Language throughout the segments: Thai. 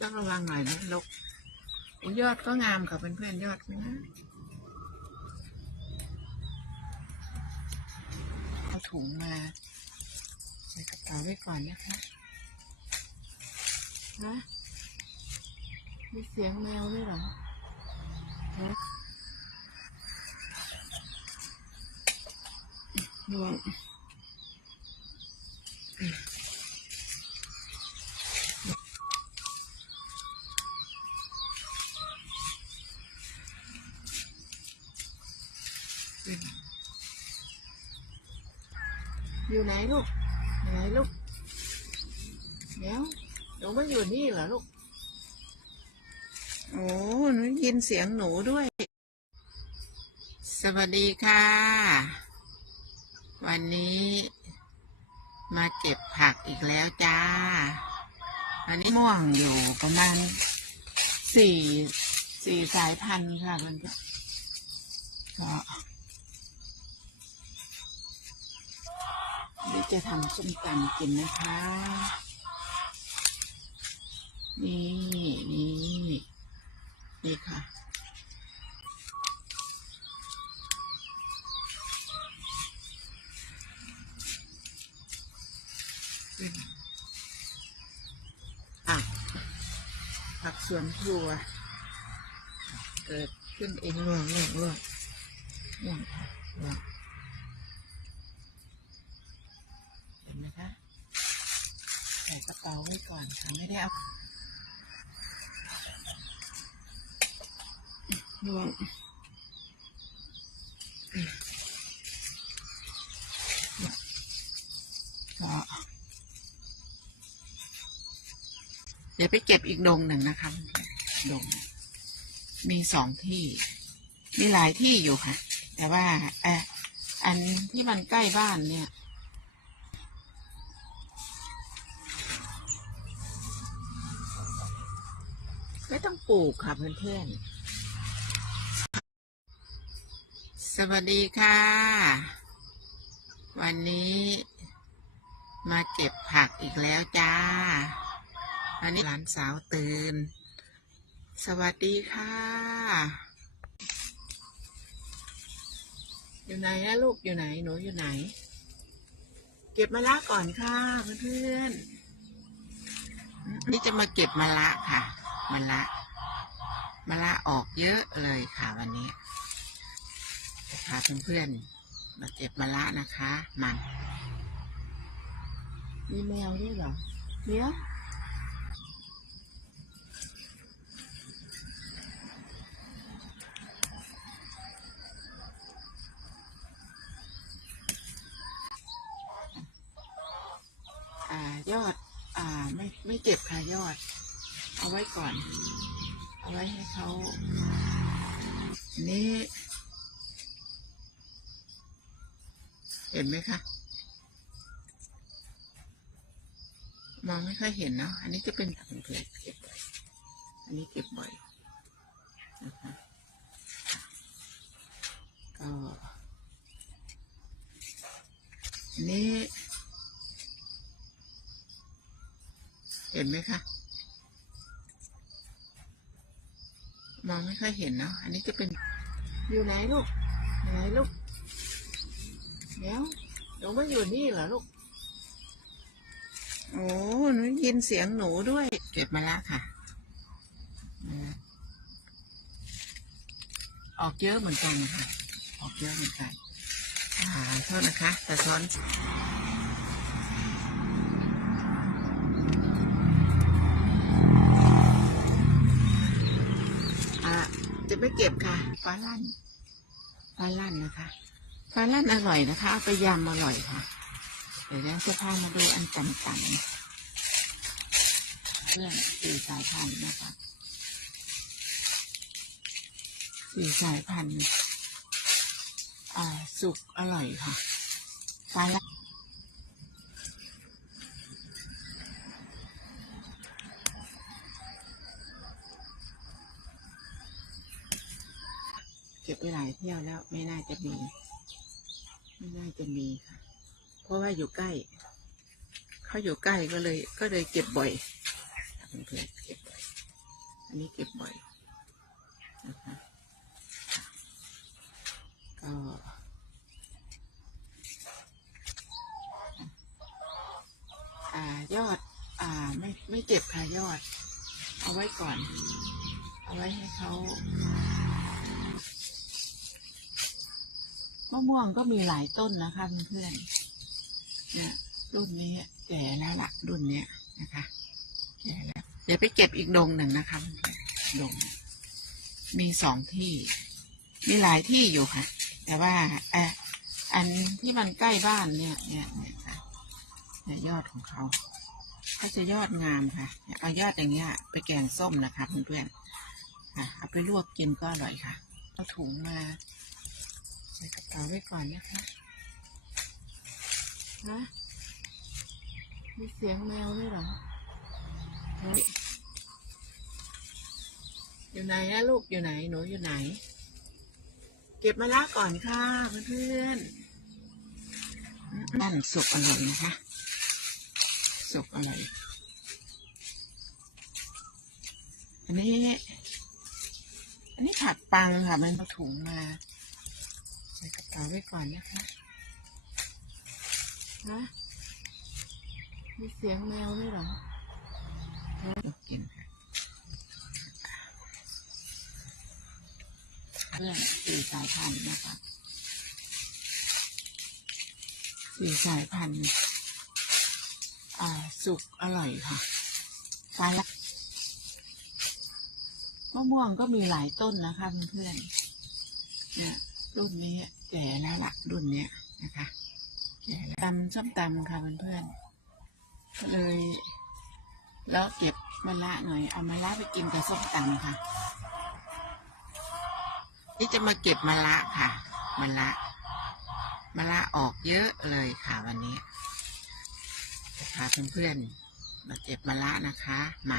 ต้องระวังหน่อยนะลกยอดก็งามค่ะเพื่อนๆยอดก็งามเอาถุงมาใส่กระเป๋าไว้ก่อนนะคะฮะมีเสียงแมวด้วยเหรอฮะห่ อยู่ไหนลูกอยู่ไหนลูกเดี๋ยวหนูไม่อยู่นี่เหรอลูก โอ้หนูยินเสียงหนูด้วย สวัสดีค่ะ วันนี้มาเก็บผักอีกแล้วจ้า อันนี้ม่วงอยู่ประมาณสี่สี่สายพันธุ์ค่ะมันก็ จะทำส้มตำกินนะคะ นี่นี่นี่ค่ะอะผักสวนครัว เกิดขึ้นเองรวงร่วงร่วงร่วงค่ะร่วง ส่กระเป๋าไว้ก่อนค่ะไม่ได้เอาลวงเดี๋ยวไปเก็บอีกดงหนึ่งนะคะดง มีสองที่ มีหลายที่อยู่ค่ะ แต่ว่าเอออันที่มันใกล้บ้านเนี่ย ไม่ต้องปลูกค่ะเพื่อนๆ สวัสดีค่ะ วันนี้มาเก็บผักอีกแล้วจ้า วันนี้หลานสาวตื่น สวัสดีค่ะ อยู่ไหนนะลูกอยู่ไหนหนูอยู่ไหน เก็บมะละก่อนค่ะเพื่อนๆนี่จะมาเก็บมะละค่ะ มะละมะละออกเยอะเลยค่ะวันนี้พาเพื่อนๆมาเก็บมะละนะคะ มัน มีแมวด้วยเหรอเนี้ยอ่ายอด อ่า ไม่ ไม่เก็บค่ะยอด เอาไว้ก่อน เอาไว้ให้เขานี่ เห็นไหมคะ มองไม่ค่อยเห็นเนาะ อันนี้จะเป็นถังเพลเก็บบ่อยอันนี้เก็บบ่อยนะคะก็อันนี้เห็นไหมคะ มองไม่ค่อยเห็นเนาะ อันนี้จะเป็น อยู่ไหนลูกอยู่ไหนลูกเดี๋ยวหนูไม่อยู่นี่เหรอลูก โอ้หนูยินเสียงหนูด้วย เก็บมาแล้วค่ะมาแล้วออกเยอะเหมือนกันนะคะ ออกเยอะเหมือนกัน อ่าโทษนะคะ แต่ซ้อน อะจะ ไม่เก็บค่ะฟ้าลั่นฟ้าลั่นนะคะฟ้าลั่นอร่อยนะคะเอาไปยำอร่อยค่ะ เดี๋ยวเราจะพามาดูอันต่ำๆเพื่อนสี่สายพันธุ์นะคะสี่สายพันธุ์อ่าสุกอร่อยค่ะฟ้าลั่น ก็บไปหลายเที่ยวแล้ว ไม่น่าจะมี ไม่น่าจะมีค่ะ เพราะว่าอยู่ใกล้เขาอยู่ใกล้ก็เลย ก็เลยเก็บบ่อยเพื่อนเก็บบ่อย อันนี้เก็บบ่อยนะคะก็อ่ายอด อ่า ไม่ ไม่เก็บค่ะยอด เอาไว้ก่อน เอาไว้ให้เขา มะม่วงก็มีหลายต้นนะคะเพื่อนๆนี่ยรุ่นนี้แก่แล้วล่ะรุ่นเนี้ยนะคะแก่แล้วเดี๋ยวไปเก็บอีกดงหนึ่งนะคะดง มีสองที่ มีหลายที่อยู่ค่ะ แต่ว่าเอออันที่มันใกล้บ้านเนี่ยเนี่ยเนี่ยค่ะเนี่ยยอดของเขาเขาจะยอดงามค่ะเอายอดอย่างเงี้ย ไปแกงส้มนะคะเพื่อนๆเอาไปลวกกินก็อร่อยค่ะเอาถุงมา ส่กระเป๋าไว้ก่อนนะคะนะมีเสียงแมวด้วยเหรอเฮ้ยอยู่ไหนนะลูกอยู่ไหนหนูอยู่ไหน เก็บมะละก่อนค่ะเพื่อนๆนั่นสุกอร่อยนะคะสุกอร่อยอันนี้ อันนี้ผัดปังค่ะมันเอาถุงมา ใส่กระเป๋าไว้ก่อนนะคะฮะมีเสียงแมวด้วยเหรอเดี๋ยวกินค่ะเพื่อนสี่สายพันธุ์นะคะสี่สายพันธุ์อ่าสุกอร่อยค่ะไปละมะม่วงก็มีหลายต้นนะคะเพื่อนๆเนี่ยรุ่นนี้ แก่แล้วล่ะรุ่นเนี้ยนะคะแก่ตำส้มตำค่ะเพื่อนๆก็เลยแล้วเก็บมะละหน่อย เอามะละไปกินกับส้มตำค่ะ นี่จะมาเก็บมะละค่ะมะละมะละออกเยอะเลยค่ะวันนี้จะพาเพื่อนๆมาเก็บมะละนะคะมา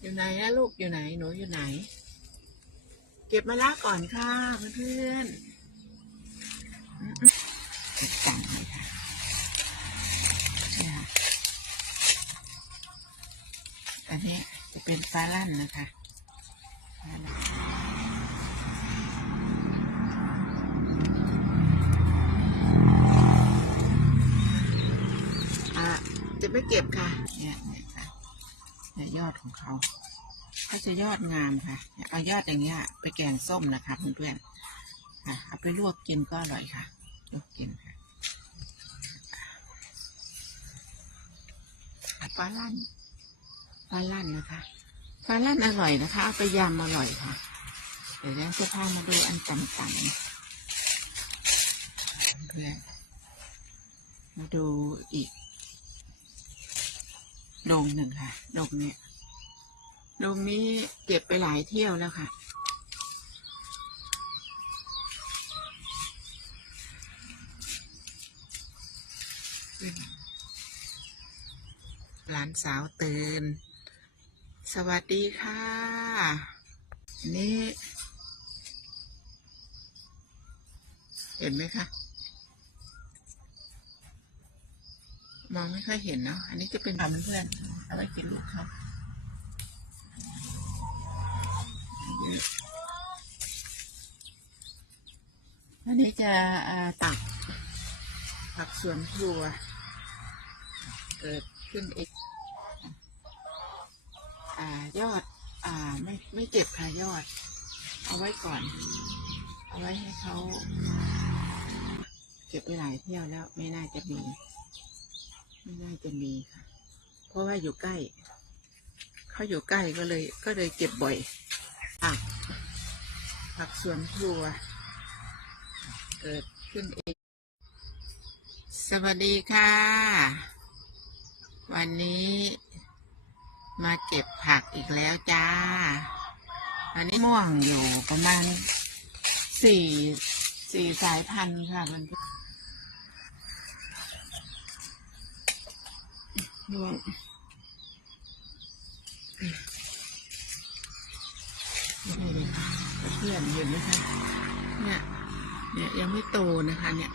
อยู่ไหนนะลูกอยู่ไหนหนูอยู่ไหน เก็บมะละก่อนค่ะเพื่อนๆอืมๆเก็บจังเลยค่ะเนี่ยค่ะอันนี้จะเป็นฟ้าลั่นนะคะอะจะไม่เก็บค่ะ เนี่ยเนี่ยค่ะเนี่ยยอดของเขา เขาจะยอดงามค่ะ เอายอดอย่างเงี้ย ไปแกงส้มนะคะเพื่อนๆค่ะเอาไปลวกกินก็อร่อยค่ะลวกกินค่ะฟ้าลั่นฟ้าลั่นนะคะฟ้าลั่นอร่อยนะคะเอาไปยำอร่อยค่ะเดี๋ยวเราจะพามาดูอันต่ำๆเพื่อนมาดูอีกโดงหนึ่งค่ะโดงเนี้ย โดงนี้เก็บไปหลายเที่ยวแล้วค่ะ หลานสาวตื่น สวัสดีค่ะ นี่ เห็นไหมคะ มองไม่ค่อยเห็นเนาะ อันนี้จะเป็นทำเพื่อนเอาไว้กินลูกเขา อันนี้จะตักผักสวนครัว เกิดขึ้นอีกอยอดอไม่ไม่เก็บค่ะยอด เอาไว้ก่อน เอาไว้ให้เขาเก็บไปหลายเที่ยวแล้วไม่น่าจะมี ไม่น่าจะมีค่ะ เพราะว่าอยู่ใกล้ เขาอยู่ใกล้ก็เลย ก็เลยเก็บบ่อย อะผักสวนครัว เกิดขึ้นเองสวัสดีค่ะ วันนี้มาเก็บผักอีกแล้วจ้า อันนี้ม่วงอยู่ประมาณสี่สี่สายพันธุ์ค่ะมันม่วงนี่เลยค่ะ เพื่อนเห็นไหมคะเนี่ยเนี่ยยังไม่โตนะคะเนี่ย